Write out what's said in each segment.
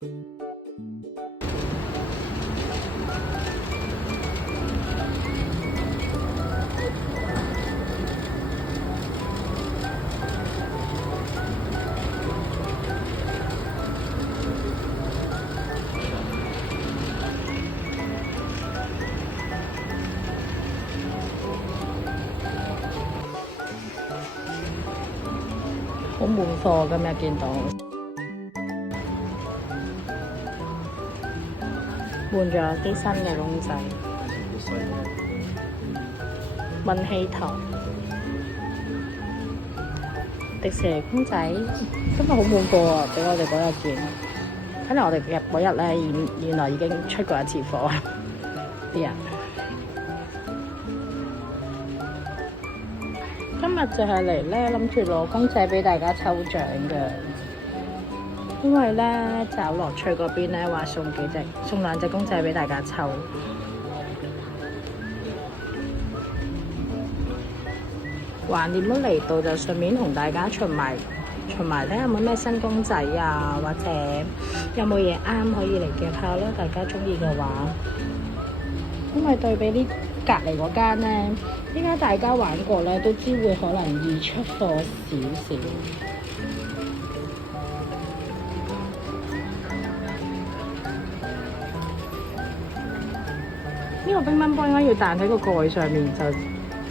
好滿貨，今日見到換咗啲新嘅公仔，溫希糖、迪士尼公仔，今日好滿貨啊！比我哋嗰日見，睇嚟我哋入嗰日咧，原來已經出過一次貨啲人。今日就係嚟咧，諗住攞公仔俾大家抽獎嘅，因為咧找樂趣嗰邊咧話送2隻公仔俾大家抽。橫掂都嚟到，就順便同大家巡埋咧，有冇咩新公仔啊，或者有冇嘢啱可以嚟夾下咯？大家中意嘅話，因為對比呢隔離嗰間咧。依家大家玩過咧，都知會可能易出貨少少。呢個乒乓波應該要彈喺個蓋上面，就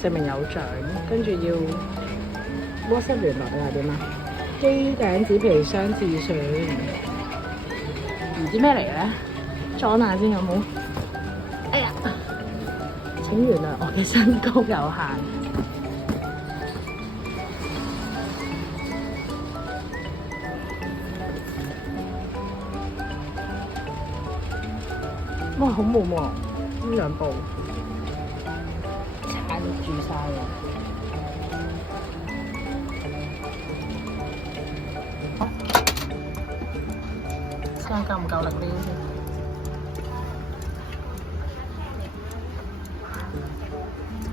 證明有獎。跟住要 WhatsApp 聯絡定係點啊？機頂紙皮箱自選，唔知咩嚟嘅咧？裝下先有冇？哎呀！請原諒我嘅身高有限。哇，好悶喎！呢兩部撐住晒喎。睇下夠唔夠力呢？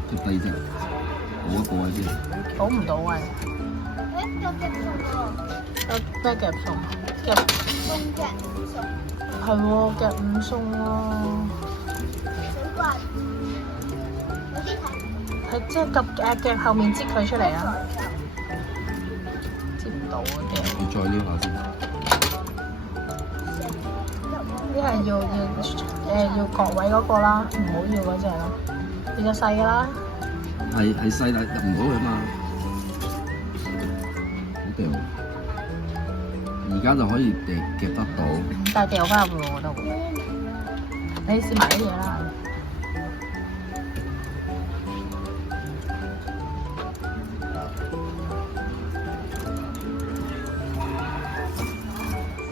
隻低隻，補一補啊先。補唔到位。有夾餸喎，有咩夾餸？夾餸。係喎，夾5餸喎。水怪。有啲睇。係即係夾後面擠佢出嚟啊！擠唔到嘅。你再撩下先。呢係要角位嗰個啦，唔好要嗰隻啦。變咗細㗎啦。係細啦，入唔到佢嘛。好掉。而家就可以夾得到。但係掉翻入去我覺得會。你試埋啲嘢啦。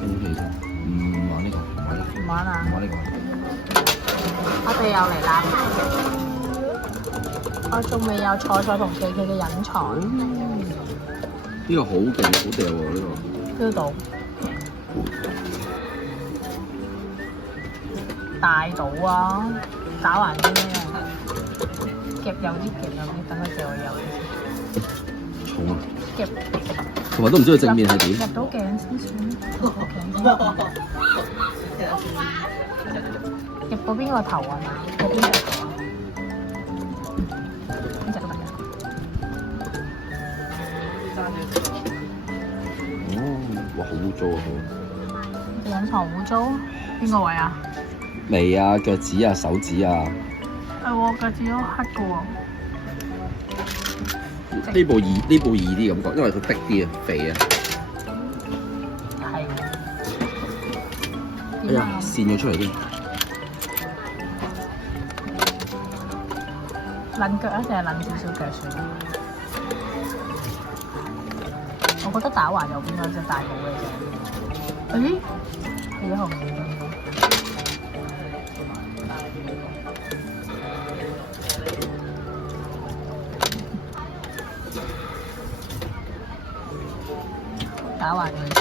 都好其實，唔玩呢個，唔玩啦。唔玩啊！唔玩呢個。我哋又嚟啦！我仲未有彩彩同琪琪嘅隱藏。呢個好掉喎，呢個。呢度大到啊！打橫啲咩？夾有啲，等佢掉有啲。重啊！夾同埋都唔知佢正面係點。夾到頸先算。夾嗰邊個頭啊？嗰邊隻頭啊？呢隻都得嘅。哦，哇，好污糟啊！隱藏污糟，邊個位啊？眉啊、腳趾啊、手指啊。係喎，腳趾都黑嘅喎。呢部易啲感覺，因為佢逼啲啊，肥啊。係。哎呀，跣咗出嚟添。攆腳啊，定係攆少少腳算？我覺得打橫右邊嗰隻大佬嘅啫。咦？去咗後面嗰個。打橫嘅先，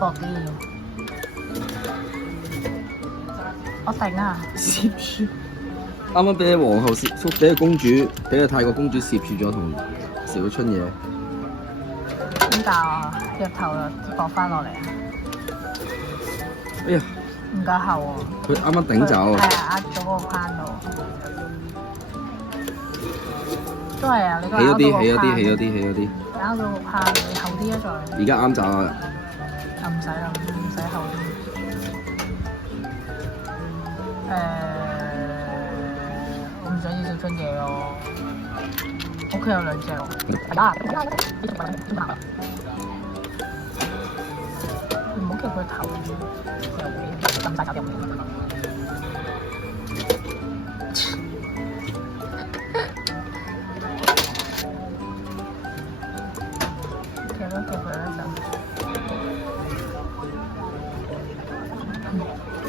薄啲要。我頂啊！攝住。啱啱俾皇后攝，俾個公主，俾個泰國公主攝住咗同小春嘢。點教啊？入頭又跌落翻落嚟啊！哎呀，唔夠厚喎。佢啱啱頂走。係啊，壓咗個框度。都係啊，你個起咗啲，拗到個框。起咗啲。拗到個框，你厚啲啊再。而家啱走啊！又唔使啦，唔使厚啲。我唔想要小春嘢咯。屋企有兩隻喎。啊！唔好夾佢頭，又會抌晒手入面。夾佢啦就。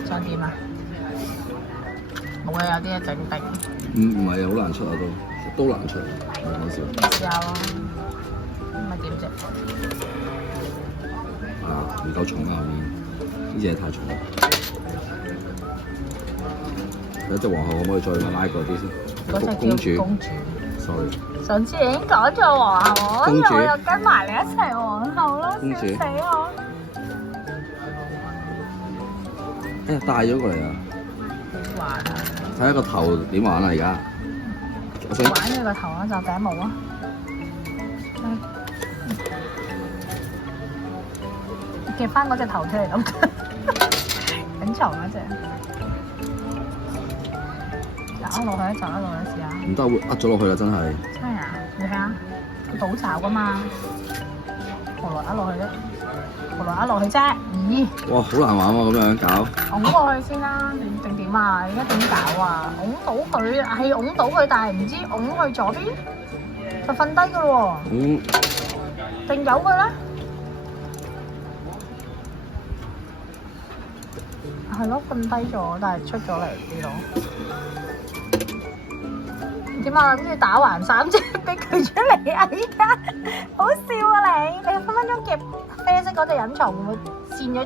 想點啊？冇啊，有啲一整定。唔係啊，好難出啊都難出，唔講笑。試下咯，咁咪點啫？啊，唔夠重啊後面，呢隻嘢太重啦。有隻皇后可唔可以再拉過啲先？嗰隻叫公主。 Sorry。上次已經講咗皇后，公主我又跟埋你一齊皇后咯，公主笑死我！哎呀，帶咗過嚟啊！點玩啊？睇下個頭點玩啊而家。我想玩佢個頭啊，就頂帽啊！夾翻嗰隻頭出嚟咁，隱藏嗰隻，就落去，就落去試下。唔得，會呃咗落去啦，真係。真係啊！你睇下，佢倒炒噶嘛，何來呃落去啫？何來呃落去啫？咦！哇，好難玩喎，咁樣搞。拱過去先啦，定點啊？而家點搞啊？拱到佢係拱到佢，但係唔知拱去左邊就瞓低噶咯喎。定有佢咧？係咯，瞓低咗，但係出咗嚟啲咯。點啊？跟住打橫3隻俾佢出嚟啊！依家好笑啊你！你分分鐘夾啡色嗰隻隱藏會唔會跣咗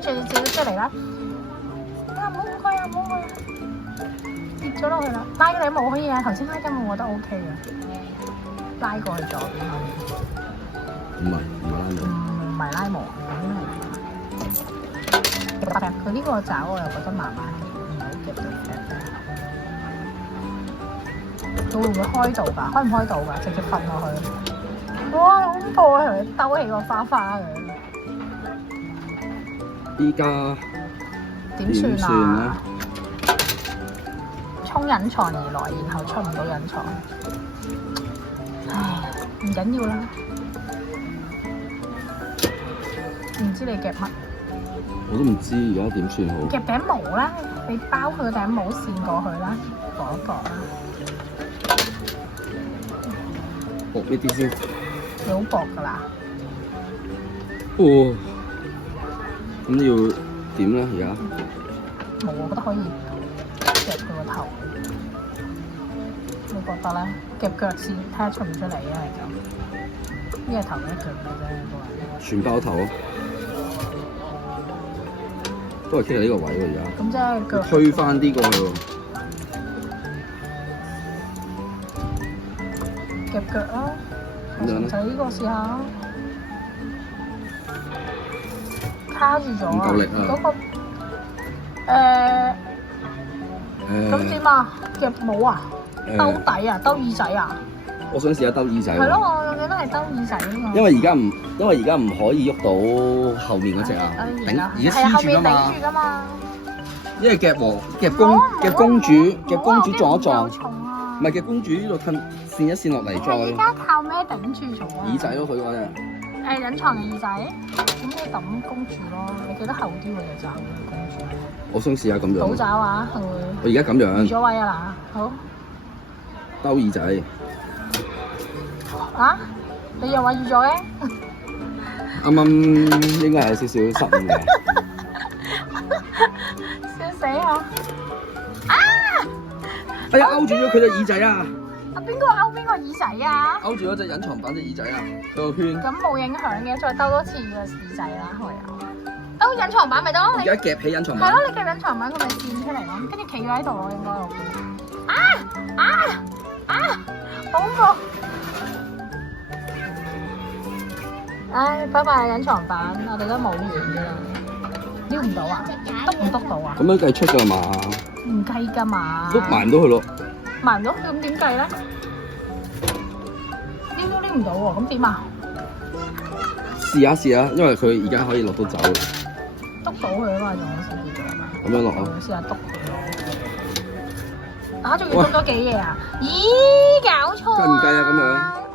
出嚟啦？啊！唔好咁貴啊！唔好咁貴啊！跌咗落去啦！拉緊你冇可以啊！頭先拉緊我覺得 OK 嘅，拉過去左邊可以。唔係拉毛。唔係拉毛，佢呢個爪我又覺得麻麻地，唔係好夾到佢會唔會開到㗎？開唔開到㗎？直接瞓落去。哇！好恐怖啊！同你兜起個花花嘅。依家點算啊？衝隱藏而來，然後出唔到隱藏。唉，唔緊要啦。唔知你夾乜？我都唔知而家點算好。夾頂帽啦，你包佢個頂帽線過去啦，薄一薄啦。薄呢啲先。你好薄㗎啦。哦。咁要點咧？而家？冇，我覺得可以夾佢個頭。你覺得咧？夾腳先，睇下出唔出嚟啊？係咁。呢個頭一腳嘅啫，都係。全包頭咯。都係企喺呢個位喎，而家。咁即係腳推翻啲過去喎。夾腳啦，就呢個試下。卡住咗啊！唔夠力啊！嗰個咁點啊？夾帽啊？兜底啊？兜耳仔啊？我想試下兜耳仔。係咯，我記得係兜耳仔呢個。因為而家唔可以喐到後面嗰隻啊，而家黐住㗎嘛。因為夾公主撞一撞，唔係夾公主呢度褪線一線落嚟再。而家靠咩頂住重啊？耳仔咯，佢嗰隻。隱藏嘅耳仔，咁你揼公主咯，你記得厚啲喎隻爪公主。我想試下咁樣。倒爪啊，係會。我而家咁樣。移咗位啊嗱，好。兜耳仔。啊？你又話預咗嘅？啱啱應該係有少少失誤嘅。笑死我！啊！哎呀，勾住咗佢隻耳仔啊！邊個勾邊個耳仔啊？勾住咗隻隱藏版隻耳仔啊！個圈。咁冇影響嘅，再兜多次個耳仔啦，係啊。兜隱藏版咪得咯。而家夾起隱藏版。係咯，你夾隱藏版佢咪線出嚟咯，跟住企咗喺度咯，應該我估。好恐怖！唉，拜拜隱藏版，我哋都冇完㗎啦。撩唔到啊？篤唔篤到啊？咁樣計出㗎嘛？唔計㗎嘛？都埋唔到佢咯。埋唔到，咁點計咧？撩都撩唔到喎，咁點啊？試下試下，因為佢而家可以落到走。篤到佢啊嘛，仲有先叫做係嘛？咁樣落啊！試下篤佢咯。啊，仲要篤多幾嘢啊？咦，搞錯啊！計唔計啊？咁樣？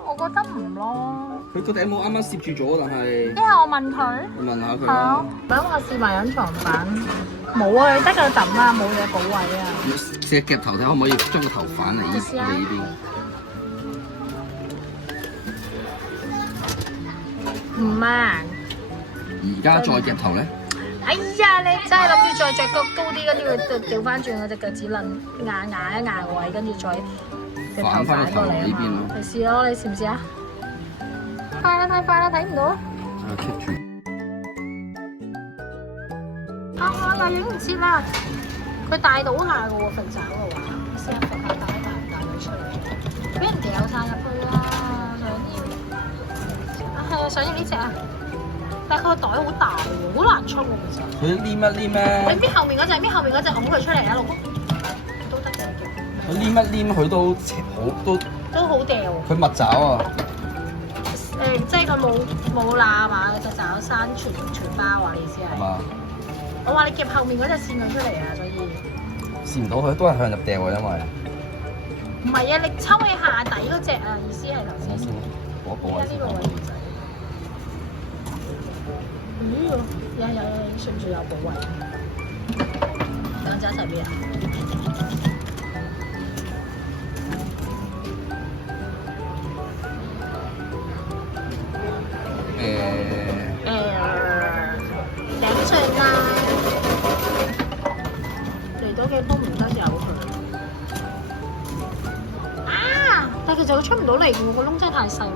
我覺得唔咯。佢個頂帽啱啱攝住咗，但係一係我問佢。你問下佢係啊啦。，等我試埋隱藏版。冇啊，得個揼啊，冇嘢補位啊。試下夾頭睇可唔可以將個頭反嚟你試下我哋呢邊？唔啊！而家再夾頭咧？哎呀，你真係諗住再着個高啲，跟住佢掉翻轉嗰隻腳趾攆壓一壓個位，跟住再隻頭反過嚟啊嘛！你試咯，你試唔試啊？快啦，太快啦，睇唔到。啊，keep 住。啊！又影唔切啦，佢帶到下嘅喎，揈爪嘅話，試下揈下帶一帶佢出嚟，俾人掉晒入去啦！想要，想要呢隻啊！但係佢個袋好大喎，好難出喎其實。佢黏一黏咧，你搣後面嗰隻，搣後面嗰隻拱佢出嚟啊，老公。都得嘅。佢黏一黏佢都都好掉。佢密爪啊！即係佢冇罅嘛，隻爪生全包啊！你意思係？係嘛？我話你夾後面嗰隻線佢出嚟啊，所以。試唔到佢都係向入掉啊，因為。唔係啊，你抽起下底嗰隻啊，意思係頭先。先，嗰個位呢個位置。有，算唔算有補位？兩隻一齊邊啊？頂上啦！嚟多幾鋪唔得有佢。啊！但係其實佢出唔到嚟喎，個窿真係太細喎。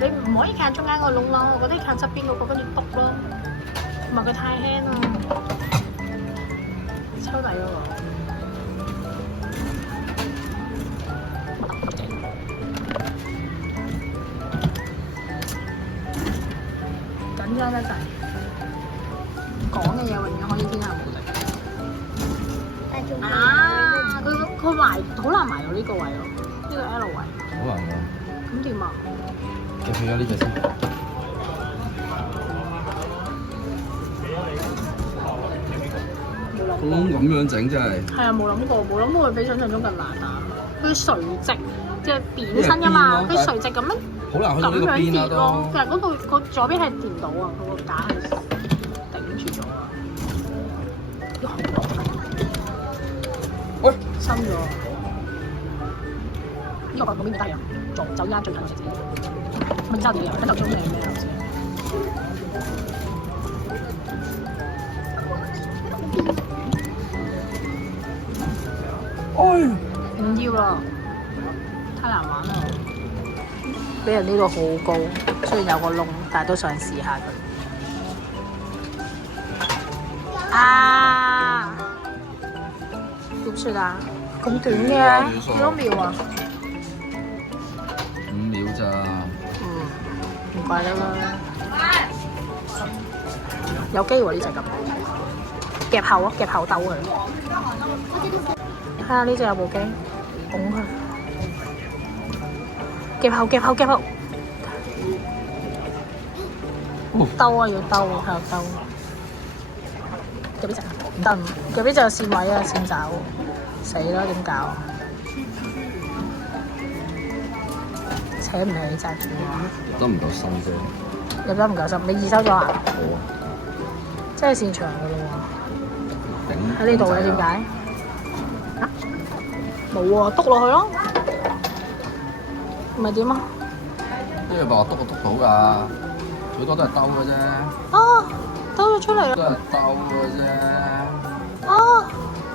你唔可以揀中間個窿咯，我覺得你揀側邊嗰個跟住篤咯，唔係佢太輕啦，抽底嗰個。緊張得滯，講嘅嘢永遠可以天下無敵。啊！佢埋好難埋到呢個位咯，呢個 L 位。好難㗎。咁點啊？夾起咗呢隻先。咁樣整真係。係啊，冇諗過會比想象中更難打。佢垂直，即係扁身㗎嘛，佢垂直咁樣好難去到呢個邊啦都。其實嗰度個左邊係掂到啊，佢個架係頂住咗啊。喂，深咗。呢個嗰邊就得啦，走啱最近食嘅。咪揸住又得夠鐘靚咩頭先？唔要啦，太難玩啦！俾人呢個好高，雖然有個窿，但係都想試下佢。啊！點算啊？咁短嘅幾多秒啊？5秒咋？唔怪得啦。有機喎呢隻咁，夾後啊，夾後兜佢。睇下呢隻有部機，拱佢。夾後，兜啊要兜，喺度兜。夾呢隻唔得，夾呢隻有線位啊，線爪，死啦點搞？扯唔起紮住啊！得唔夠深啫？入得唔夠深，你易收咗啊？好啊！真係線長㗎咯喎！喺呢度嘅點解？冇喎，篤落去咯，唔係點啊？呢個話篤就篤到㗎，最多都係兜嘅啫。啊，兜咗出嚟啦！都係兜嘅啫。啊，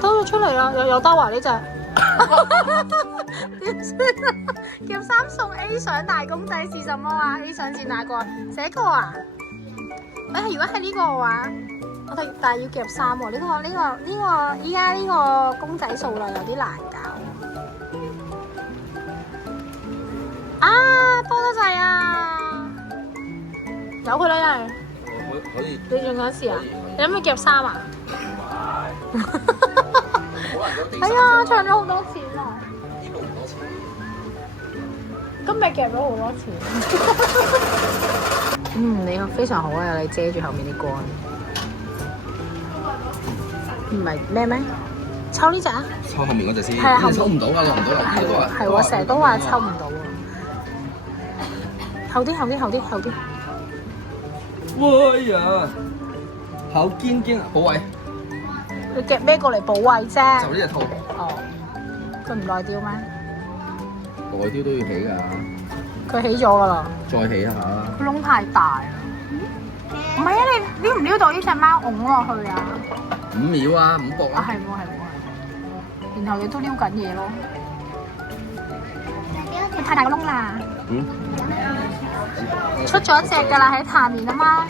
兜咗出嚟啦！有兜啊呢隻？點算啊？夾3送 A 相大公仔是什麼啊 ？A 相是哪個？寫過啊？如果係呢個嘅話，我哋但係要夾3喎。呢個依家呢個公仔數量有啲難搞。啊，多得滯啊！由佢啦，因為。可可以。你仲想試啊？你諗住夾衫啊？哎呀，唱咗好多錢啊！呢度唔多錢。今日夾咗好多錢。你非常好啊！你遮住後面啲杆。唔係咩咩？抽呢隻啊？抽後面嗰隻先。係啊，後面抽唔到㗎，落唔到嚟。係喎，係喎，成日都話抽唔到啊！後啲。喂呀！好堅啊，保位。你夾咩過嚟保衞啫？就呢隻套。哦，佢唔耐吊咩？內雕都要起㗎。佢起咗㗎啦。再起一下。佢窿太大啦。唔係啊，你撩唔撩到呢隻貓拱落去啊5秒啊，5搏啊，啊。係喎。然後你都撩緊嘢咯。佢太大個窿啦。嗯。出咗一隻㗎啦，喺下面啊嘛。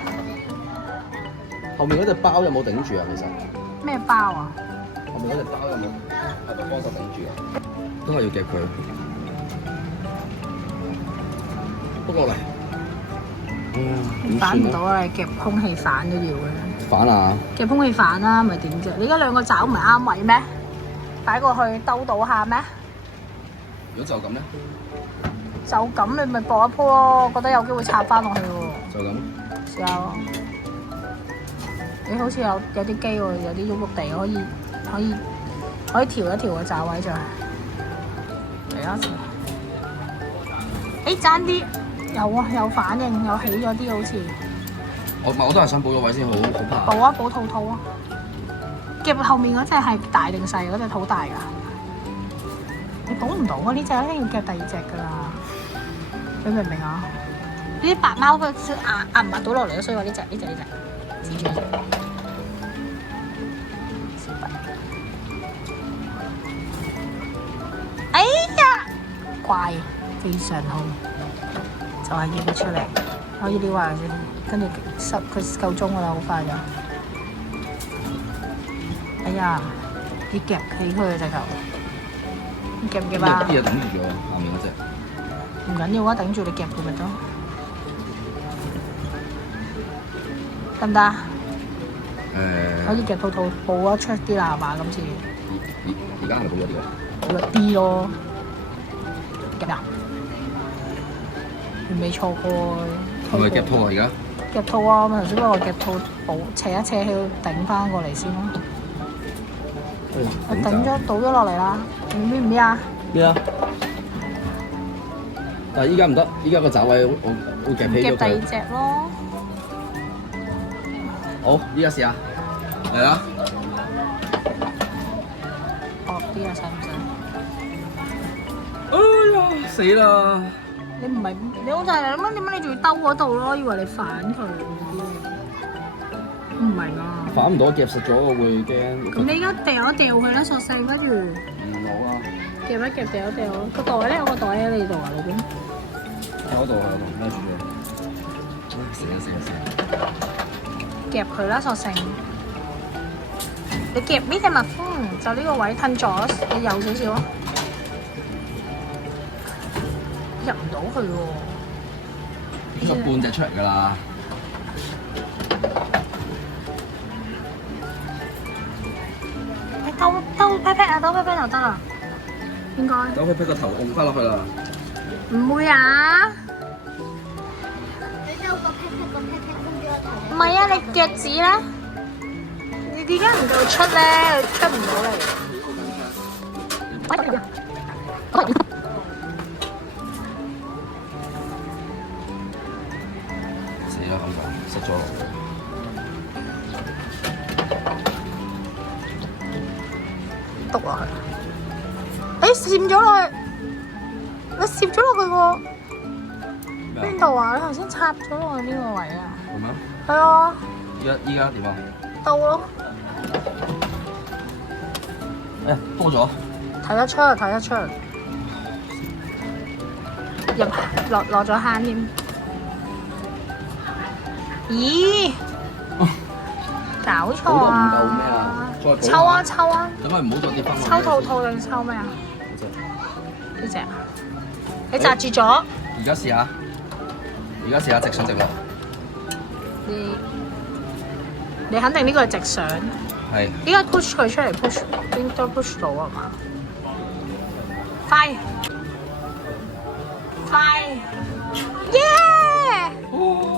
後面嗰隻包有冇頂住啊？其實。咩包啊？後面嗰隻包有冇係咪幫手頂住啊？都係要夾佢。不過嚟。反唔到啊！你夾空氣反都要嘅。反啊！夾空氣反啦，咪點啫？你而家兩個爪唔係啱位咩？擺過去兜到下咩？如果就咁咧？就咁你咪搏一鋪咯，覺得有機會插翻落去喎。就咁。試下咯。你好似有啲機喎，有啲喐喐地可以調一調個爪位上。嚟啊！誒爭啲，有啊，有反應，有起咗啲好似。我都係想補個位先，好怕。補啊，補肚啊！夾後面嗰隻係大定細？嗰隻好大㗎。你補唔到啊！呢隻一定要夾第二隻㗎啦。你明唔明啊？呢啲白貓佢壓唔壓到落嚟，所以話呢隻指住呢隻。哎呀，乖，非常好，就係要佢出嚟，可以撩下先，跟住佢夠鐘㗎啦，好快就。哎呀，你夾起佢啊隻球，你夾唔夾啊？啲嘢頂住咗後面嗰隻。唔緊要啊，頂住你夾佢咪得，得唔得啊？可以夾肚補得出啲啦，係嘛？今次。而家係咪補咗啲啊？補咗啲咯，夾啊！你未錯過。係咪夾肚啊？而家？夾肚啊！咪頭先話夾肚補扯一扯起頂翻過嚟先咯。我頂咗倒咗落嚟啦，你搣唔搣啊？搣啊！但係依家唔得，依家個爪位我會夾起咗佢。夾第二隻咯。好，依家試下，嚟啦！薄啲啊，使唔使？哎呀，死啦！你唔係你好就係諗點解你仲要兜嗰度咯？以為你反佢，唔明啊！反唔到，夾實咗我會驚。咁你而家掉一掉佢啦，索性跟住。唔好啊！夾一夾掉一掉，個袋咧有個袋喺你度啊，裏邊。喺嗰度，孭住佢。死啊！夾佢啦，索性。你夾呢隻蜜蜂，就呢個位褪咗，你右少少啊。入唔到去喎。呢個半隻出嚟㗎啦。你兜劈劈啊，兜劈劈就得啦。應該。等佢劈個頭按翻落去啦。唔會啊。你兜個劈劈個劈劈跟住個頭。唔係啊，你腳趾咧，你點解唔夠出咧？出唔到嚟。死啦！咁就失咗落去。篤落去。誒，閃咗落去，你攝咗落去個邊度啊？你頭先插咗落去呢個位啊？係咩？係啊。依家點啊？到咯。誒，多咗。睇得出，睇得出。落咗坑添。咦？搞錯啊！唔夠咩啊？再補下抽啊抽啊！等佢唔好再跌翻落去。抽套定抽咩啊？呢隻啊！你紮住咗。而家試下直上直落。你你肯定呢個係直上。係。依家 push 佢出嚟 push， 應該 push 到啊嘛？快！耶！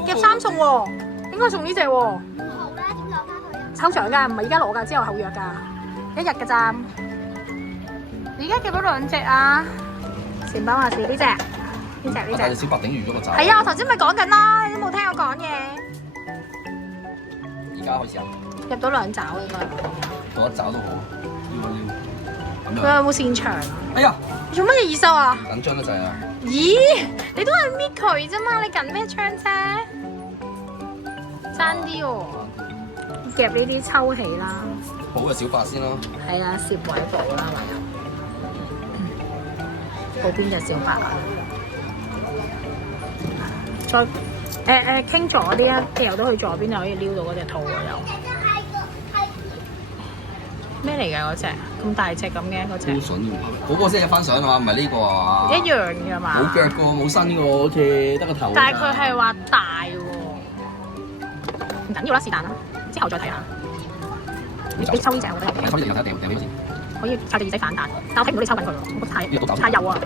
夾3送喎，應該送呢隻喎。好啦，點攞翻去啊？抽獎㗎，唔係而家攞㗎，之後後約㗎，1日㗎咋。而家夾咗2隻啊！前班話事呢隻。但係小白頂住咗個爪。係啊，我頭先咪講緊啦，你都冇聽我講嘢。而家開始啊！入到2爪應該。多一爪都好，咁佢有冇線長啊？哎呀！你做乜嘢二收啊？緊張得滯啊！咦？你都係搣佢啫嘛，你緊咩槍啫？爭啲喎，夾呢啲抽起啦。好嘅小白先啦。係啊，攝位補啦，唯有。補邊隻小白啊？再傾左啲啊，掉到去左邊就可以撩到嗰隻兔啊又。咩嚟㗎嗰隻？咁大隻咁嘅嗰隻？好筍嗰個先係翻相啊嘛，唔係呢個啊嘛。一樣㗎嘛。冇腳㗎喎，冇身㗎喎，好似得個頭。但係佢係話大喎，唔緊要啦，是但啦，之後再睇下。你抽呢隻我覺得。抽呢隻又睇掟先。可以靠隻耳仔反彈，但我睇唔到你抽緊佢喎，我覺得太幼啊。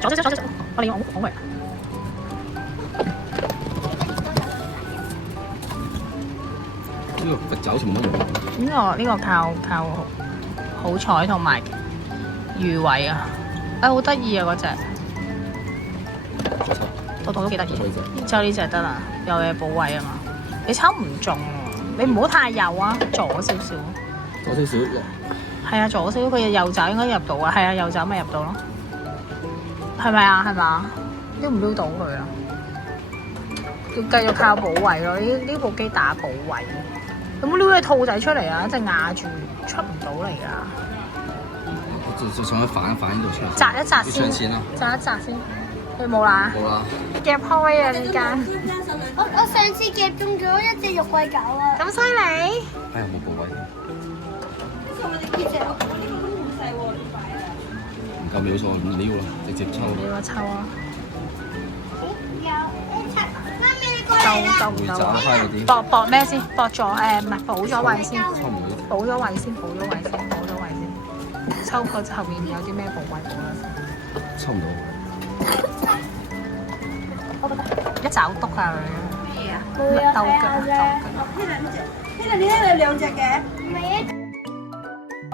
左少少，我哋講佢。呢個揈走全部都用。呢個靠好彩同埋魚位啊！好得意啊嗰隻，兔兔都幾得意。抽呢隻得啦，有嘢補位啊嘛。你抽唔中喎，你唔好太右啊，左少少。左少少。係啊，左少少，佢右爪應該入到啊。係啊，右爪咪入到咯。係咪啊？係嘛？撩唔撩到佢啊？要繼續靠補位咯。呢部機打補位。有冇撩隻兔仔出嚟啊？一隻壓住出唔到嚟啊！我就想反呢度出嚟。擲一擲先。要搶錢啦！擲一擲先。你冇啦？冇啦。夾開啊！呢間。我上次夾中咗一隻肉桂狗啊！咁犀利？哎呀，冇補位。呢隻我呢個都唔細喎，點擺啊？唔夠秒數，唔撩啦，直接抽。你個抽啊！有一隻，媽咪你過嚟啦！夠唔夠？會斬開嗰啲。搏咩先？搏咗唔係補咗位先。抽唔到。補咗位先，補咗位先，補咗位先。抽個後面有啲咩補位補啦先。抽唔到。一爪篤下佢。咩啊？鬥腳，鬥腳。呢度兩隻嘅。唔係啊！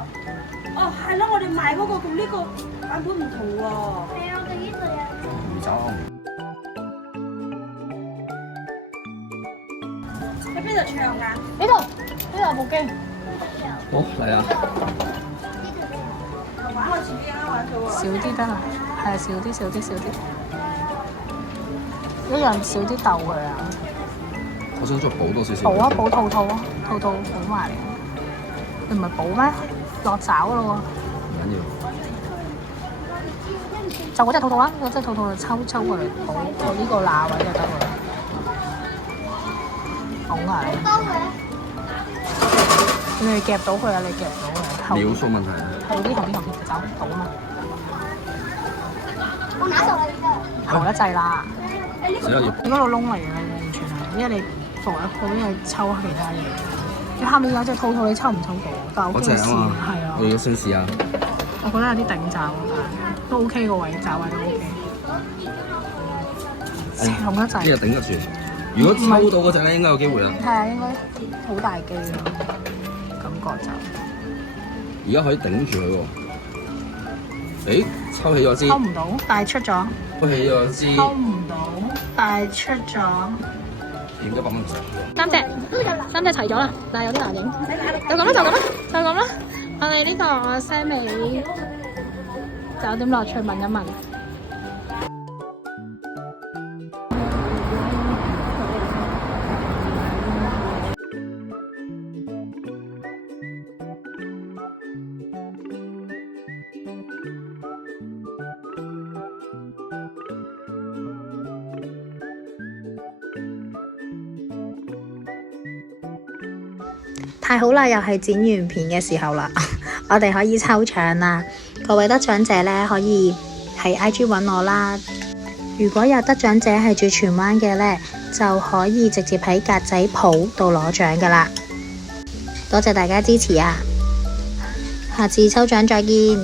哦，係咯，我哋買嗰個同呢個版本唔同喎。係啊，我哋呢度有。會斬啊！喺邊度唱啊？呢度有部機。好嚟啊！玩我自己啱玩到喎。少啲得啦，係少啲。一樣少啲鬥佢啊！我想再補多少少。補啊，補兔兔啊，兔兔補埋嚟。你唔係補咩？落爪咯唔緊要。就嗰隻兔兔啦，嗰隻兔兔就抽過嚟補到呢個罅位就得㗎啦。好啊你！你夾到佢啊！你夾到佢。秒數問題啊！後邊就走唔到啊嘛。我拿手了一個。頭得滯啦！只有要你嗰度窿嚟嘅，完全係，因為你扶一鋪，因為抽其他嘢。你下面有隻兔兔，你抽唔抽到？但我嗰隻啊嘛，係啊。我而家想試下。我覺得有啲頂爪都 OK 個位，爪位都 OK。重得滯。呢個頂得住。如果抽到嗰隻咧，應該有機會啦。係啊，應該好大機咯，感覺就。而家可以頂住佢喎。誒，抽起咗支。抽唔到，但係出咗。抽起咗支。抽唔到，但係出咗。點100蚊唔使。3隻齊咗啦，但係有啲難影。就咁啦。我哋呢個西美酒店樂趣問一問。太好啦！又係剪完片嘅時候啦，我哋可以抽獎啦！各位得獎者呢，可以喺 IG 揾我啦。如果有得獎者係住荃灣嘅呢，就可以直接喺格仔鋪度攞獎噶啦。多謝大家支持啊！下次抽獎再見。